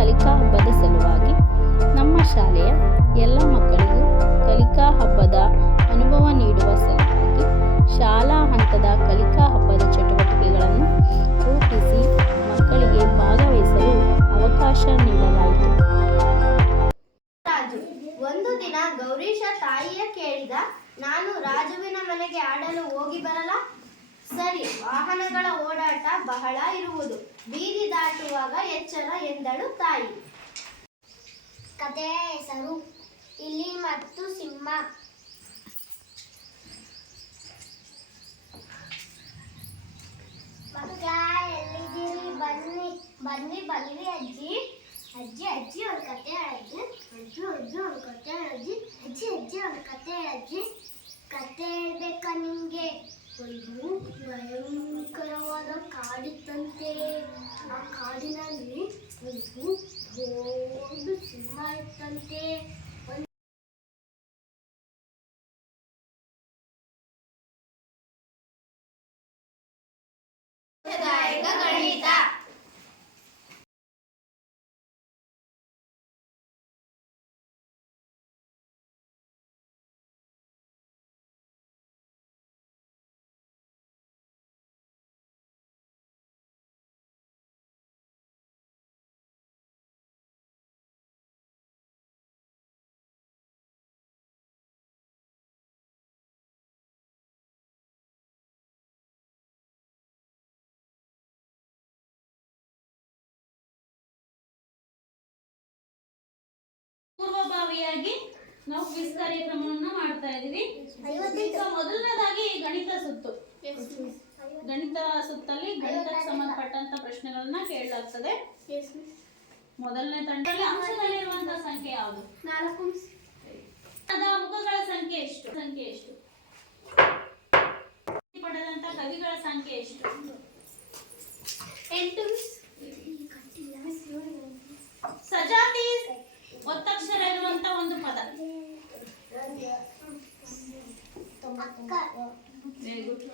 ಕಲಿಕಾ ಹಬ್ಬದ ಸಲುವಾಗಿ ನಮ್ಮ ಶಾಲೆಯ ಎಲ್ಲ ಮಕ್ಕಳಿಗೂ ಕಲಿಕಾ ಹಬ್ಬದ ಅನುಭವ ನೀಡುವ ಸಲುವಾಗಿ ಶಾಲಾ ಹಂತದ ಕಲಿಕಾ ಹಬ್ಬದ ಚಟುವಟಿಕೆಗಳನ್ನು ರೂಪಿಸಿ ಮಕ್ಕಳಿಗೆ ಭಾಗವಹಿಸಲು ಅವಕಾಶ ನೀಡಲಾಯಿತು. ಒಂದು ದಿನ ಗೌರೀಶ ತಾಯಿಯ ಕೇಳಿದ, ನಾನು ರಾಜುವಿನ ಮನೆಗೆ ಆಡಲು ಹೋಗಿ ಬರಲಾ? ಸರಿ, ವಾಹನಗಳ ಓಡಾಟ ಬಹಳ ಇರುವುದು, ಬೀದಿ ದಾಟುವಾಗ ಎಚ್ಚರ ಎಂದಳು ತಾಯಿ. ಕಥೆಯ ಹೆಸರು ಇಲಿ ಮತ್ತು ಸಿಂಹ. ಮಕ್ಕಳ ಎಲ್ಲಿದ್ದೀರಿ? ಬನ್ನಿ ಬನ್ನಿ ಬನ್ನಿ ಅಜ್ಜಿ. ಅಜ್ಜಿ ಅಜ್ಜಿ ಒಂದು ಕತೆ ಹೇಳಜ್ಜಿ. ಅಜ್ಜಿ ಅಜ್ಜಿ ಒಂದು ಕತೆ ಹೇಳಜ್ಜಿ. ಅಜ್ಜಿ ಅಜ್ಜಿ ಒಂದು ಕತೆ ಹೇಳಜ್ಜಿ. ಕತೆ ಹೇಳ್ಬೇಕಾ ನಿಮ್ಗೆ? ಒಂದು ಭಯಂಕರವಾದ ಕಾಡಿತ್ತಂತೆ. ಆ ಕಾಡಿನಲ್ಲಿ ಒಂದು ದೊಡ್ಡ ಸಿಂಹ ಇತ್ತಂತೆ. ಗಣಿತ. ಪೂರ್ವಭಾವಿಯಾಗಿ ನಾವು ಕ್ವಿಜ್ ಕಾರ್ಯಕ್ರಮವನ್ನ ಮಾಡ್ತಾ ಇದೀವಿ. ಮೊದಲನೇದಾಗಿ ಗಣಿತ ಸುತ್ತು. ಗಣಿತ ಸುತ್ತಲ್ಲಿ ಗಣಿತಕ್ಕೆ ಸಂಬಂಧಪಟ್ಟಂತ ಪ್ರಶ್ನೆಗಳನ್ನ ಕೇಳಲಾಗ್ತದೆ. ಮೊದಲನೇ ತಂಡದಲ್ಲಿ ಅಂಶದಲ್ಲಿರುವಂತಹ ಸಂಖ್ಯೆ ಯಾವುದು? 4. ಮುಖಗಳ ಸಂಖ್ಯೆ ಎಷ್ಟು? ಪಡೆದಂತ ಕವಿಗಳ ಸಂಖ್ಯೆ ಎಷ್ಟು? 8. ಸಜಾತಿ ಒತ್ತಕ್ಷರ ಇರುವಂತ ಒಂದು ಪದ. Very good.